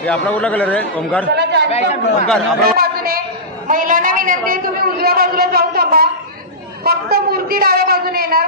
हे आपला कुठला कलर आहे ओमकार? ओमकार बाजूने महिलांना विनंती आहे तुम्ही उजव्या बाजूला जाऊन थांबा. फक्त मूर्ति डाव्या बाजूने येणार.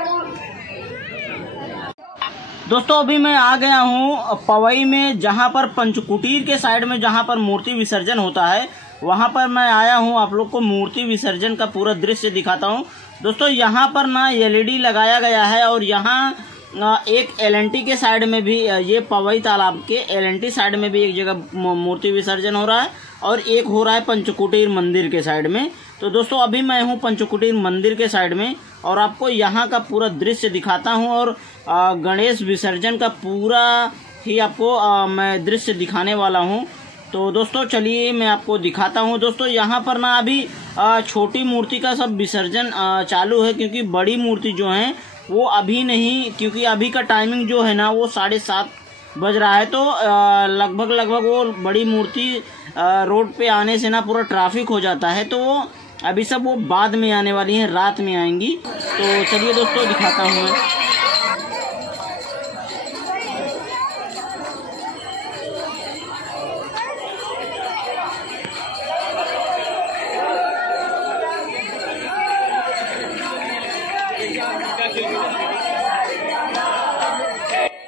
दोस्तों अभी मैं आ गया हूँ पवई में, जहाँ पर पंचकुटीर के साइड में जहाँ पर मूर्ति विसर्जन होता है वहाँ पर मैं आया हूँ. आप लोग को मूर्ति विसर्जन का पूरा दृश्य दिखाता हूँ. दोस्तों यहाँ पर ना एलईडी लगाया गया है और यहाँ एक एलएनटी के साइड में भी, ये पवई तालाब के एलएनटी साइड में भी एक जगह मूर्ति विसर्जन हो रहा है और एक हो रहा है पंचकुटीर मंदिर के साइड में. तो दोस्तों अभी मैं हूँ पंचकुटीर मंदिर के साइड में और आपको यहाँ का पूरा दृश्य दिखाता हूँ और गणेश विसर्जन का पूरा ही आपको मैं दृश्य दिखाने वाला हूँ. तो दोस्तों चलिए मैं आपको दिखाता हूँ. दोस्तों यहाँ पर ना अभी छोटी मूर्ति का सब विसर्जन चालू है, क्योंकि बड़ी मूर्ति जो है वो अभी नहीं, क्योंकि अभी का टाइमिंग जो है ना वो 7:30 बज रहा है. तो लगभग वो बड़ी मूर्ति रोड पे आने से ना पूरा ट्रैफिक हो जाता है. तो वो अभी सब वो बाद में आने वाली हैं, रात में आएंगी. तो चलिए दोस्तों दिखाता हूँ मैं.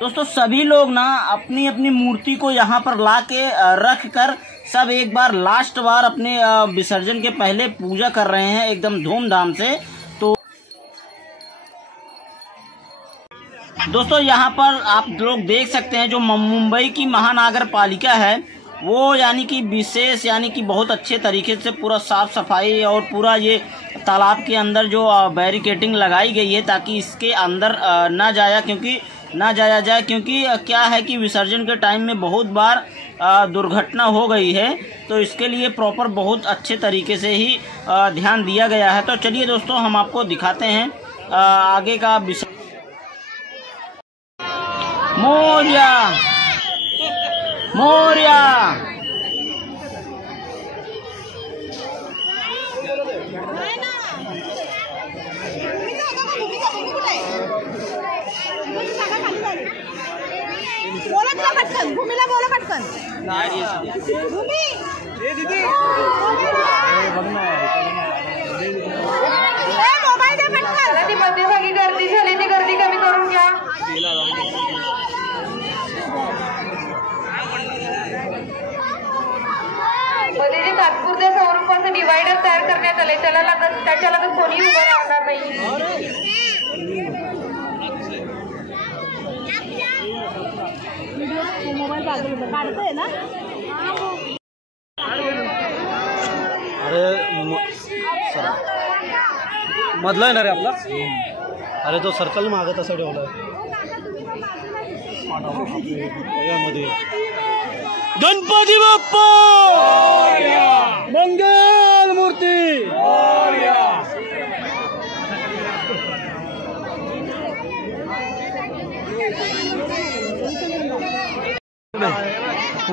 दोस्तों सभी लोग ना अपनी अपनी मूर्ति को यहाँ पर ला के रख कर सब एक बार लास्ट बार अपने विसर्जन के पहले पूजा कर रहे हैं एकदम धूमधाम से. तो दोस्तों यहाँ पर आप लोग देख सकते हैं जो मुंबई की महानगर पालिका है वो यानी कि विशेष यानी कि बहुत अच्छे तरीके से पूरा साफ सफाई और पूरा ये तालाब के अंदर जो बैरिकेडिंग लगाई गई है ताकि इसके अंदर ना जाया जाए, क्योंकि क्या है कि विसर्जन के टाइम में बहुत बार दुर्घटना हो गई है. तो इसके लिए प्रॉपर बहुत अच्छे तरीके से ही ध्यान दिया गया है. तो चलिए दोस्तों हम आपको दिखाते हैं आगे का विसर्जन. मोरया मोरया पटकन भूमीला बोला पटकन. भूमी मोबाईल दे पटकन. ती मध्यभागी गर्दी झाली, ती गर्दी कमी करून घ्या. मध्ये जे तात्पुरत्या स्वरूपाचं डिवायडर तयार करण्यात आले त्याच्याला तर कोणी उभं राहणार नाही. मोबाईल बाजूला काढतोय ना. अरे मधला येणार आहे आपला. अरे तो सर्कल मागं तसा ठेवला यामध्ये. गणपती बाप्पा मंगल मूर्ती.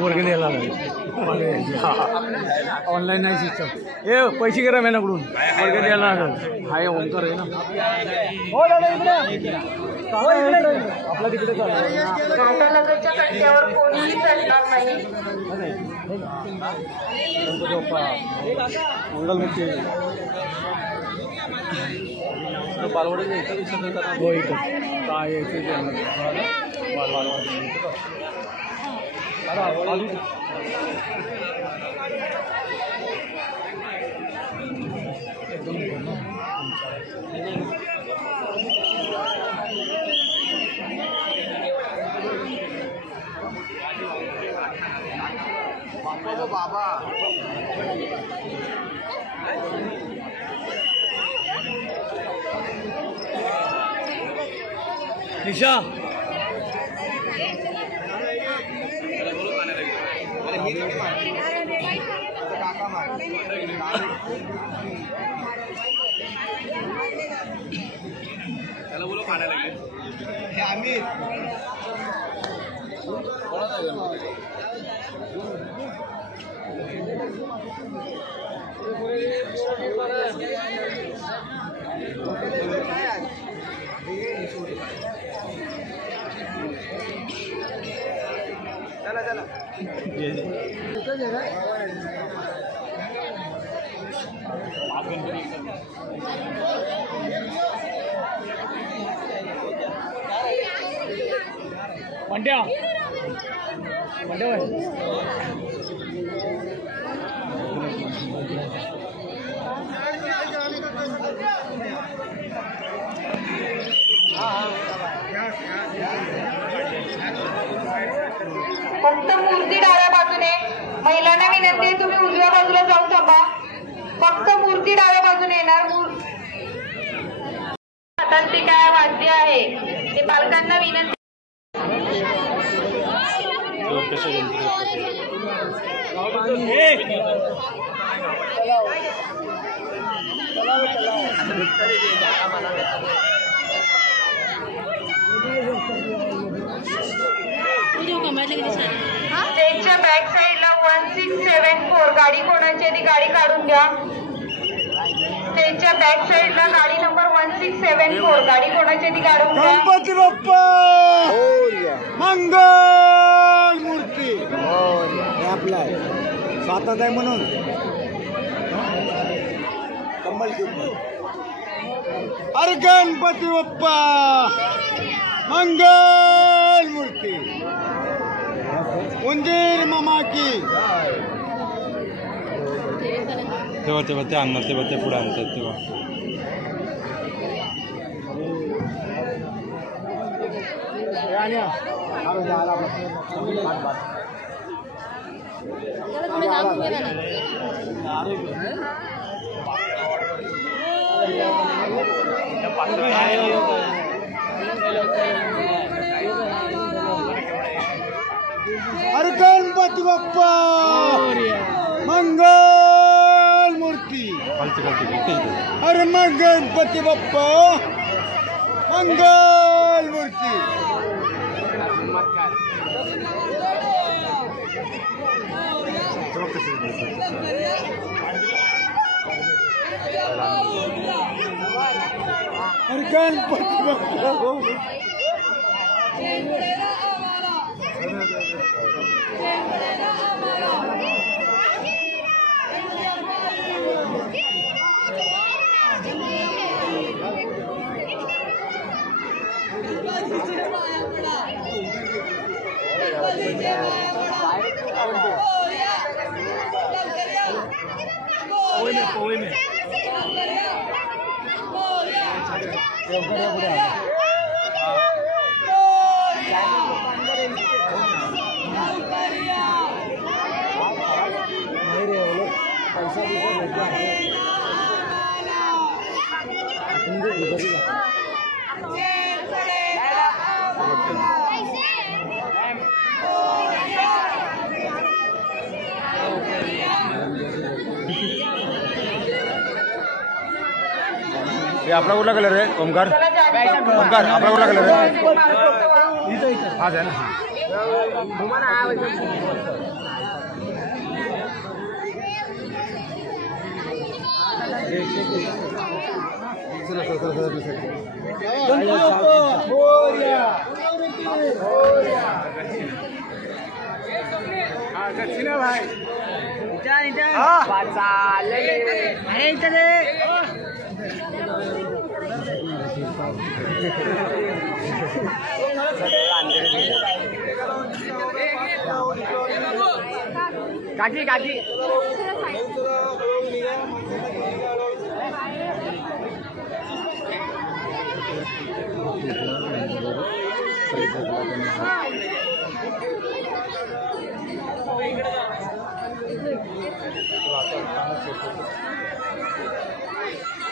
वर्गणी द्यायला ऑनलाईन नाही सिस्टम. हे पैसे करा मॅनाकडून वर्गणी द्यायला लागेल. हाय ओंकार आहे ना. हो दादा इकडे आपला तिकडे मंगलमूर्ती बालवाडी हो इथं काय बाबा निशा त्याला बोलो पाण्या लागले हे आम्ही चला पंड्या फक्त मूर्ती डाव्या बाजूने. महिलांना विनंती आहे तुम्ही उजव्या बाजूला जाऊन थांबा. फक्त मूर्ती डाव्या बाजूने येणार. हातात ते काय वाद्य आहे ते पालकांना विनंती. स्टेजच्या बॅक साईडला 1674 गाडी कोणाची आहे ती गाडी काढून घ्या. स्टेजच्या बॅक साईडला गाडी नंबर 1674 गाडी कोणाची आहे ती काढून घ्या. गणपती बाप्पा मंगल मूर्ती हे आपला आहे स्वतःच आहे म्हणून कमल अरे गणपती बाप्पा मंगल मूर्ती उंदीर मामा की तेव्हा ते आणणार तेव्हा ते पुढे आणतात तेव्हा अरे गणपती बाप्पा मंगल मूर्ती अरे मग गणपती बाप्पा मंगल मूर्ती अरे गणपती बाप्पा ये आपला कुठला कलर आहे ओमकार? ओमकार आपला कुठला कलर आहे? हाच आहे ना. काकी काकी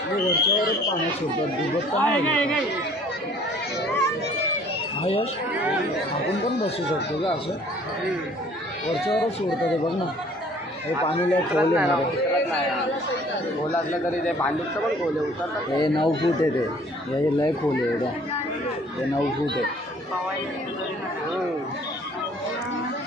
वरच्यावरच पाण्यात सोडतात डुबत हा यश आपण पण बसू शकतो का असं वरच्यावरच सोडतात बघ ना हे पाणीला खोल आहे खोल असलं तरी ते भांडूचं पण खोल आहे उतरतात. हे 9 फूट आहे ते हे लय खोल आहे एवढा हे 9 फूट आहे